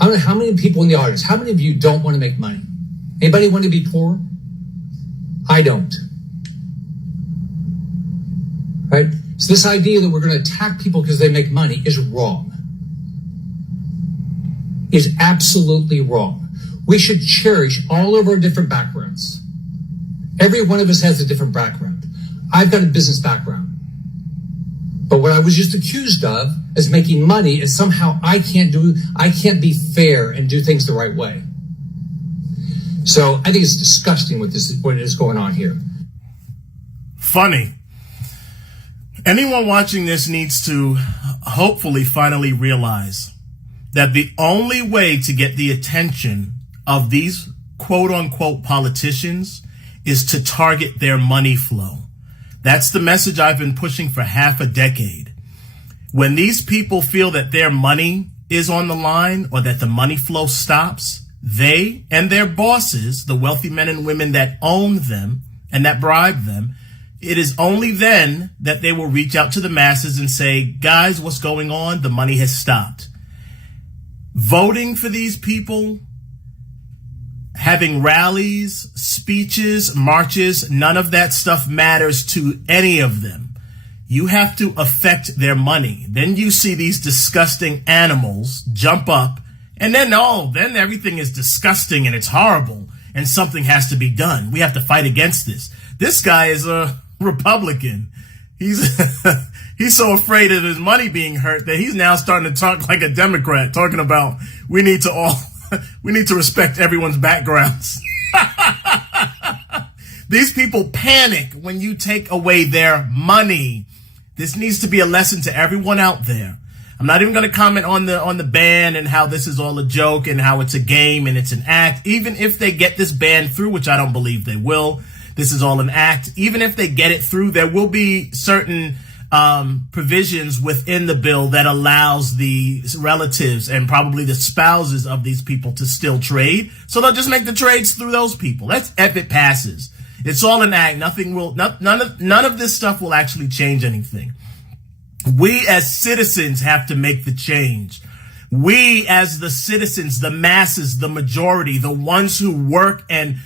I don't know how many people in the audience, how many of you don't want to make money? Anybody want to be poor? I don't. Right? So this idea that we're going to attack people because they make money is wrong. Is absolutely wrong. We should cherish all of our different backgrounds. Every one of us has a different background. I've got a business background. But what I was just accused of is making money, and somehow I can't be fair and do things the right way. So I think it's disgusting what is going on here. Funny. Anyone watching this needs to hopefully finally realize that the only way to get the attention of these quote unquote politicians is to target their money flow. That's the message I've been pushing for half a decade. When these people feel that their money is on the line or that the money flow stops, they and their bosses, the wealthy men and women that own them and that bribe them, it is only then that they will reach out to the masses and say, guys, what's going on? The money has stopped. Voting for these people, having rallies, speeches, marches, none of that stuff matters to any of them. You have to affect their money. Then you see these disgusting animals jump up and then everything is disgusting and it's horrible and something has to be done. We have to fight against this. This guy is a Republican. He's so afraid of his money being hurt that he's now starting to talk like a Democrat, talking about we need to respect everyone's backgrounds. These people panic when you take away their money. This needs to be a lesson to everyone out there. I'm not even going to comment on the ban and how this is all a joke and how it's a game and it's an act. Even if they get this ban through, which I don't believe they will, this is all an act. Even if they get it through, there will be certain provisions within the bill that allows the relatives and probably the spouses of these people to still trade. So they'll just make the trades through those people. That's if it passes. It's all an act. None of this stuff will actually change anything. We as citizens have to make the change. We as the citizens, the masses, the majority, the ones who work and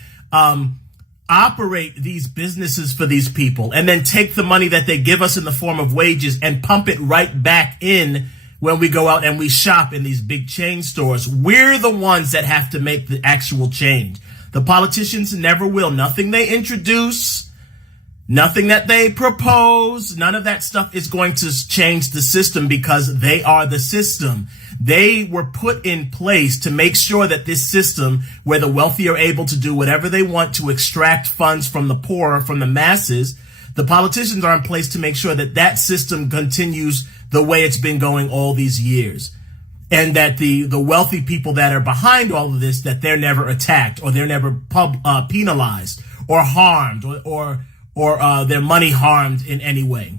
operate these businesses for these people and then take the money that they give us in the form of wages and pump it right back in when we go out and we shop in these big chain stores. We're the ones that have to make the actual change. The politicians never will. Nothing they introduce, nothing that they propose, none of that stuff is going to change the system because they are the system. They were put in place to make sure that this system, where the wealthy are able to do whatever they want to extract funds from the poor, from the masses, the politicians are in place to make sure that that system continues the way it's been going all these years. And that the wealthy people that are behind all of this, that they're never attacked or they're never penalized or harmed or their money harmed in any way.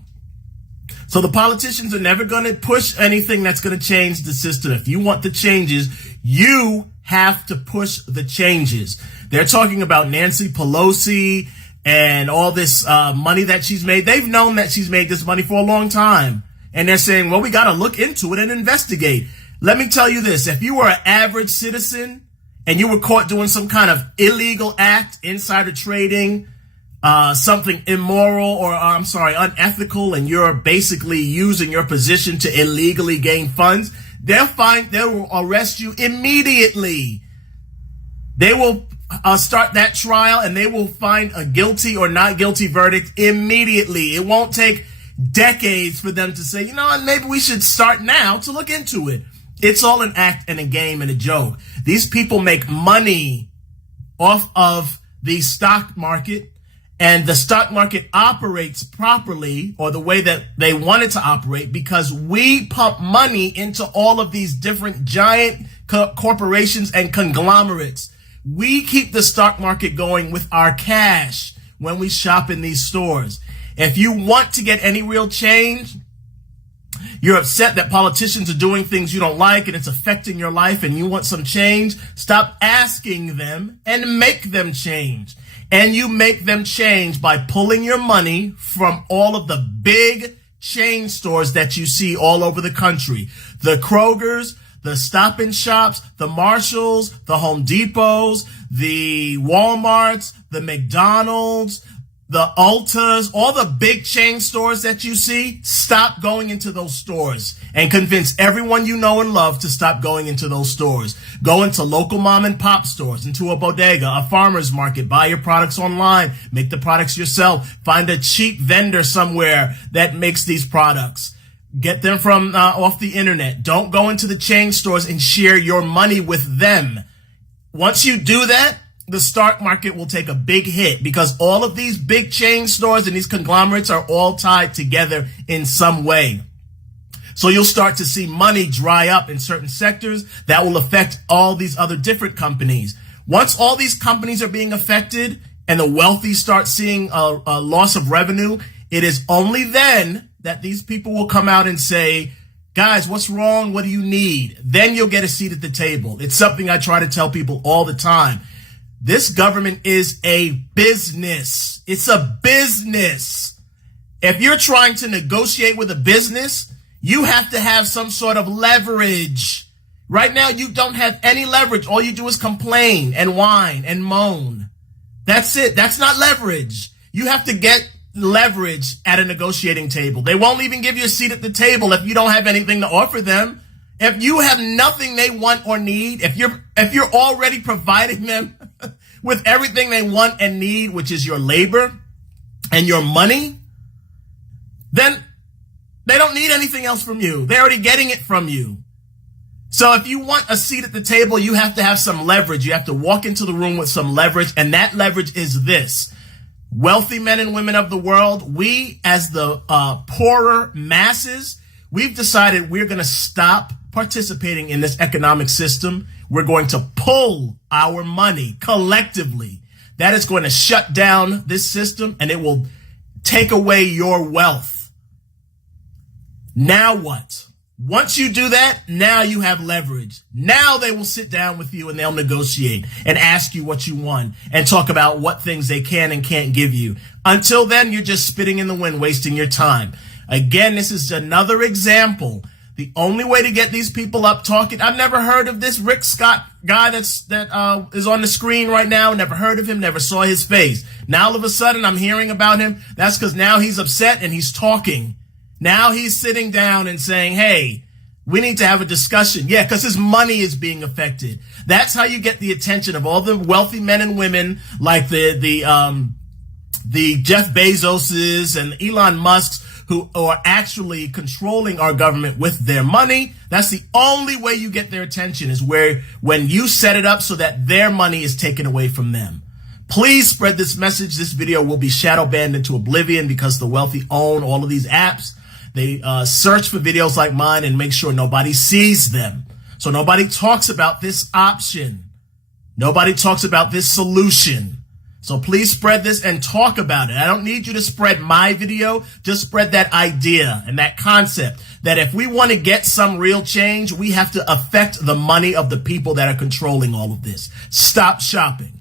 So the politicians are never going to push anything that's going to change the system. If you want the changes, you have to push the changes. They're talking about Nancy Pelosi and all this money that she's made. They've known that she's made this money for a long time. And they're saying, well, we got to look into it and investigate. Let me tell you this. If you were an average citizen and you were caught doing some kind of illegal act, insider trading, something immoral or unethical, and you're basically using your position to illegally gain funds, they will arrest you immediately. They will start that trial and they will find a guilty or not guilty verdict immediately. It won't take decades for them to say, you know what, maybe we should start now to look into it. It's all an act and a game and a joke. These people make money off of the stock market, and the stock market operates properly, or the way that they want it to operate, because we pump money into all of these different giant corporations and conglomerates. We keep the stock market going with our cash when we shop in these stores. If you want to get any real change, you're upset that politicians are doing things you don't like and it's affecting your life and you want some change, stop asking them and make them change. And you make them change by pulling your money from all of the big chain stores that you see all over the country. The Krogers, the Stop and Shops, the Marshalls, the Home Depots, the Walmarts, the McDonald's, the Ultas, all the big chain stores that you see, stop going into those stores and convince everyone you know and love to stop going into those stores. Go into local mom and pop stores, into a bodega, a farmer's market, buy your products online, make the products yourself, find a cheap vendor somewhere that makes these products. Get them from off the internet. Don't go into the chain stores and share your money with them. Once you do that, the stock market will take a big hit because all of these big chain stores and these conglomerates are all tied together in some way. So you'll start to see money dry up in certain sectors that will affect all these other different companies. Once all these companies are being affected and the wealthy start seeing a loss of revenue, it is only then that these people will come out and say, guys, what's wrong? What do you need? Then you'll get a seat at the table. It's something I try to tell people all the time. This government is a business. It's a business. If you're trying to negotiate with a business, you have to have some sort of leverage. Right now, you don't have any leverage. All you do is complain and whine and moan. That's it. That's not leverage. You have to get leverage at a negotiating table. They won't even give you a seat at the table if you don't have anything to offer them. If you have nothing they want or need, if you're already providing them with everything they want and need, which is your labor and your money, then they don't need anything else from you. They're already getting it from you. So if you want a seat at the table, you have to have some leverage. You have to walk into the room with some leverage, and that leverage is this. Wealthy men and women of the world, we as the poorer masses, we've decided we're going to stop participating in this economic system. We're going to pull our money collectively. That is going to shut down this system and it will take away your wealth. Now what? Once you do that, now you have leverage. Now they will sit down with you and they'll negotiate and ask you what you want and talk about what things they can and can't give you. Until then, you're just spitting in the wind, wasting your time. Again, this is another example. The only way to get these people up talking, I've never heard of this Rick Scott guy that is on the screen right now. Never heard of him, never saw his face. Now all of a sudden I'm hearing about him. That's because now he's upset and he's talking. Now he's sitting down and saying, hey, we need to have a discussion. Yeah, because his money is being affected. That's how you get the attention of all the wealthy men and women like the Jeff Bezoses and Elon Musks, who are actually controlling our government with their money. That's the only way you get their attention, is when you set it up so that their money is taken away from them. Please spread this message. This video will be shadow banned into oblivion because the wealthy own all of these apps. They search for videos like mine and make sure nobody sees them. So nobody talks about this option. Nobody talks about this solution. So please spread this and talk about it. I don't need you to spread my video. Just spread that idea and that concept that if we want to get some real change, we have to affect the money of the people that are controlling all of this. Stop shopping.